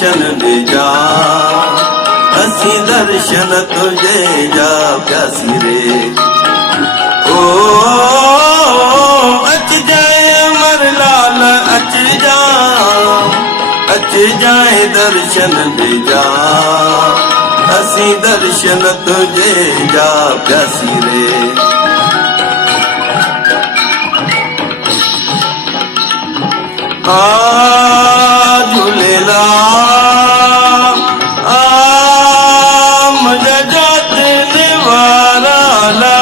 दर्शन दे जा, असी दर्शन तुझे जा प्यासी रे। ओ अच जाए अमर लाल अच जाए दर्शन दे जा, असी दर्शन तुझे जा प्यासी रे। आ झूलेला आ मुझे जोत निवारा ला।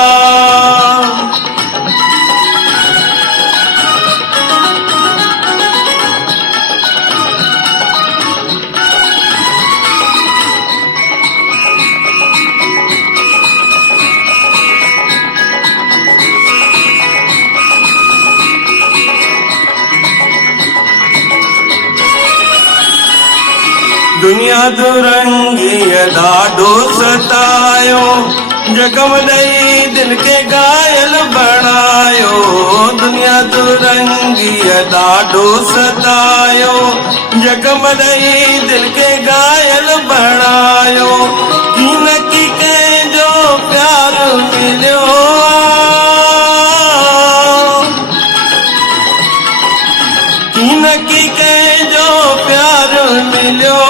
दुनिया दुरंगी ॾाढो सतायो, जख्म ॾेई दिल के घायल बणायो। दुनिया दुरंगी ॾाढो सतायो, जख्म ॾेई दिल के घायल बणायो। कीन की कंहिंजो प्यार मिलियो, कीन की कंहिंजो प्यार मिलियो।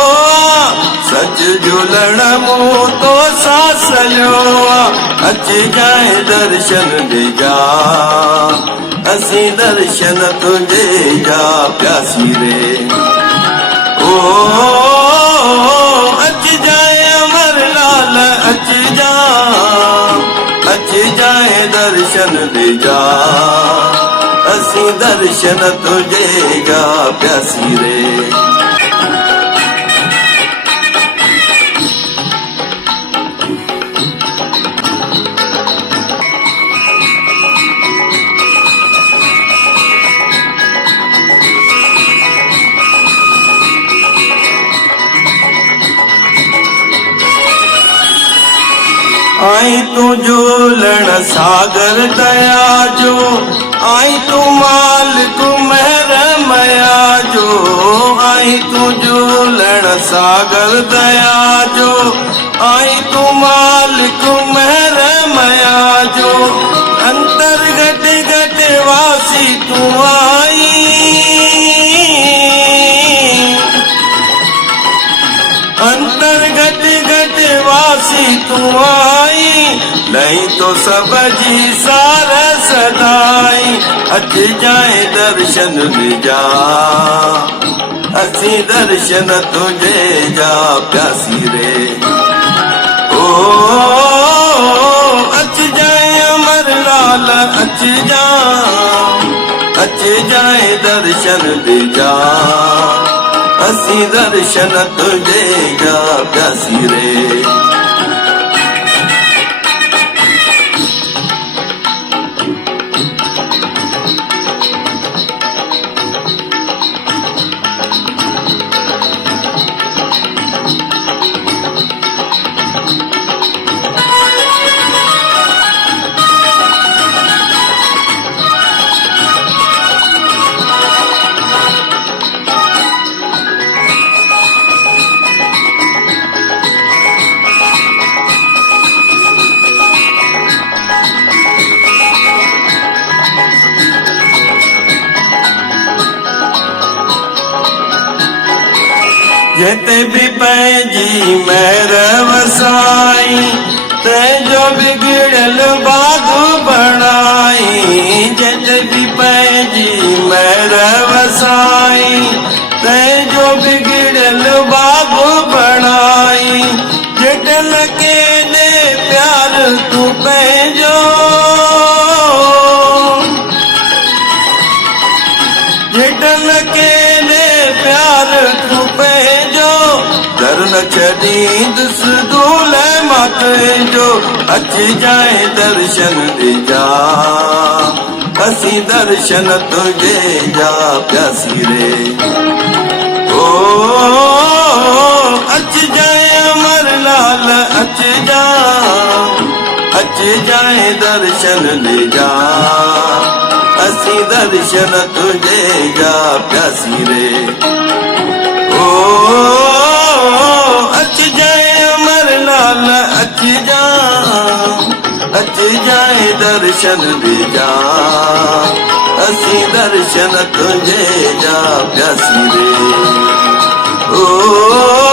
सच झूलण मूं तो सासलियो, अच जाए दर्शन दे जा, असी दर्शन तुझे जा प्यासी रे। ओ अच जाए अमर लाल अच जाए दर्शन दे जा, असी दर्शन तुझे जा प्यासी रे। आई तू झूलण सागर दया जो, आई तू मालिक महर मया जो। आई तू झूलण सागर दया जो, आई तू मालिक महर मया जो। अंतर घट घट वासी तू आई, अंतर घट घट वासी तू आई। नहीं तो सब जी सार सदाई, अच जाए दर्शन दे जा, असी दर्शन तुझे जा प्यासी रे। ओ अच जाए अमर लाल अच जाए दर्शन दे जा, असी दर्शन तुझे जा प्यासी रे। जिते भी पंहिंजी महर वसाई, तंहिंजो बिगड़ल बाग बणाई। जिते भी पंहिंजी महर वसाई, तंहिंजो बिगड़ल बाग बणाई। जिटल के दे प्यार तू पंहिंजो, जिटल के दे प्यार तू पंहिंजो। दर न छॾींदुस धूल मात जो, अच जाए दर्शन दे जा, असी दर्शन तुझे जा प्यासी रे। ओ अच जाए अमर लाल अच जाए दर्शन दे जा, असी दर्शन तुझे जा प्यासी रे। ओ अच जाए दर्शन दे जा असी दर्शन तुझे जा प्यासी रे ओ